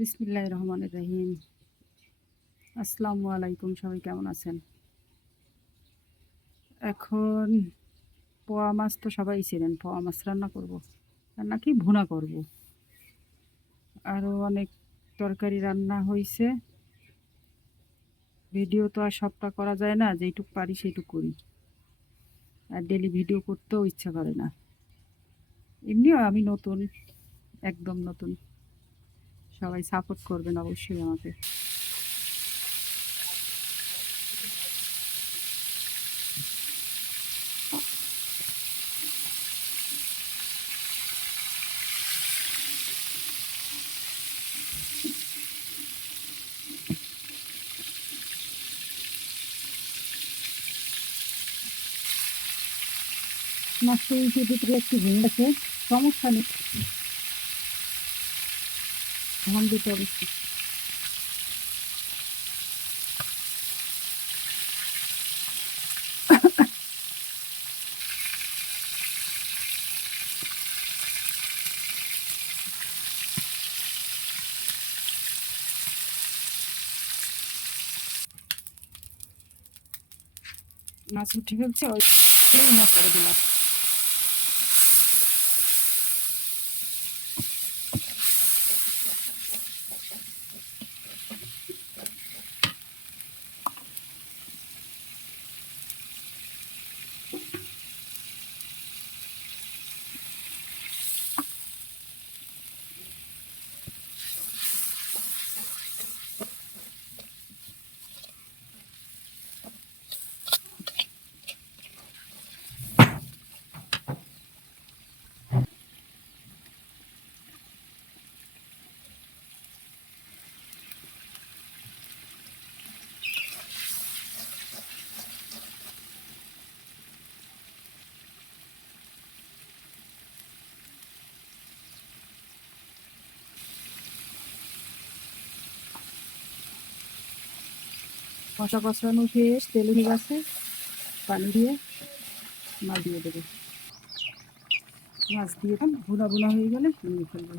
বিসমিল্লাহির রহমানির রহিম। আসসালামু আলাইকুম, সবাই কেমন আছেন? এখন পোয়া মাছ তো সবাই চেনেন, পোয়া মাছ রান্না করব। রান্না কি ভুনা করব। আরও অনেক তরকারি রান্না হইছে। ভিডিও তো আর সবটা করা যায় না, যেইটুক পারি সেইটুক করি। আর ডেলি ভিডিও করতেও ইচ্ছা করে না। এমনিও আমি নতুন, একদম নতুন। সবাই সাপোর্ট করবেন অবশ্যই আমাকে। মাছের ভিতরে একটু ভেঙে গেছে, সমস্যা নেই, ধান দিতে অবশ্যই। মাছ উঠে ফেলছে, ওই মাছ করে দিলাম। মশলা কষানো শেষ, তেল উঠে গেছে, পানি দিয়ে মাছ দিয়ে দেবো। মাছ দিয়ে ভুনা ভুনা হয়ে গেলে নিয়ে ফেলবো।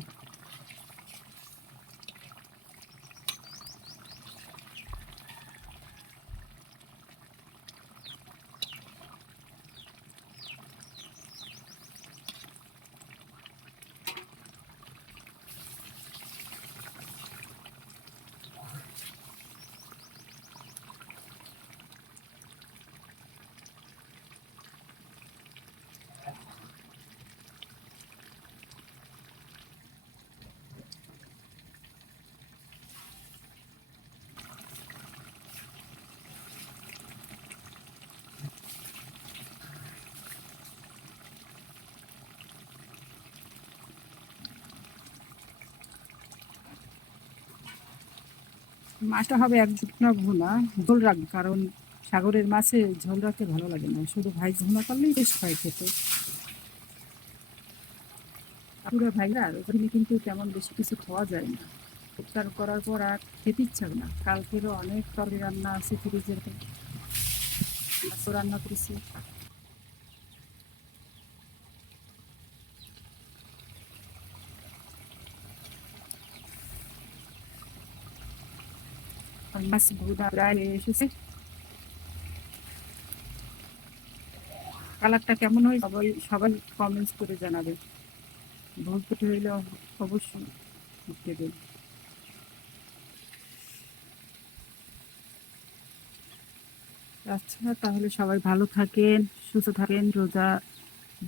মাছটা হবে এক শুকনো ভুনা, ঝোল রাখবো, কারণ সাগরের মাছে ঝোল রাখতে ভালো লাগে না, শুধু ভাই ভুনা করলেই বেশ হয় খেতে। পুরো ভাইরা আর ওখানে কিন্তু তেমন বেশি কিছু খাওয়া যায় না। ইফতার করার পর আর খেতে ইচ্ছা না। কালকেরও অনেক তরকারি রান্না আছে ফ্রিজের, মাছও রান্না করেছি। আর মাছ ভুনা প্রায় হয়ে এসেছে। কালারটা কেমন হয় সবাই সবাই কমেন্টস করে জানাবে। ভুল ত্রুটি হইলে অবশ্যই দেবেন। আচ্ছা, তাহলে সবাই ভালো থাকেন, সুস্থ থাকেন, রোজা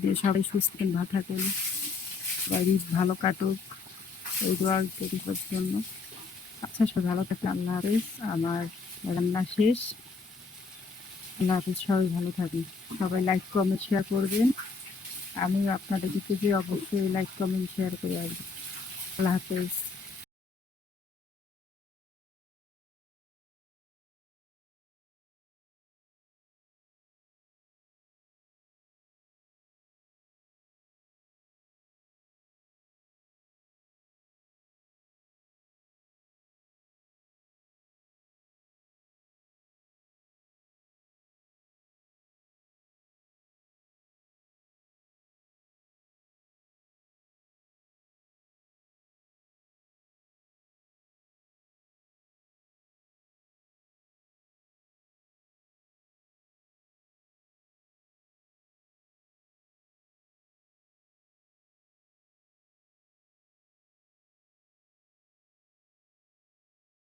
দিয়ে সবাই সুস্থ থাকেন, ভালো থাকেন, বাড়ি ভালো কাটুক, এই দোয়া করি সবার জন্য। আচ্ছা, সবাই ভালো থাকেন, আল্লাহ হাফেজ। আমার রান্না শেষ। আল্লাহ হাফেজ, সবাই ভালো থাকেন। সবাই লাইক কমেন্ট শেয়ার করবেন। আমিও আপনাদের দিকে যে অবশ্যই লাইক কমেন্ট শেয়ার করে আসবো। আল্লাহ হাফেজ।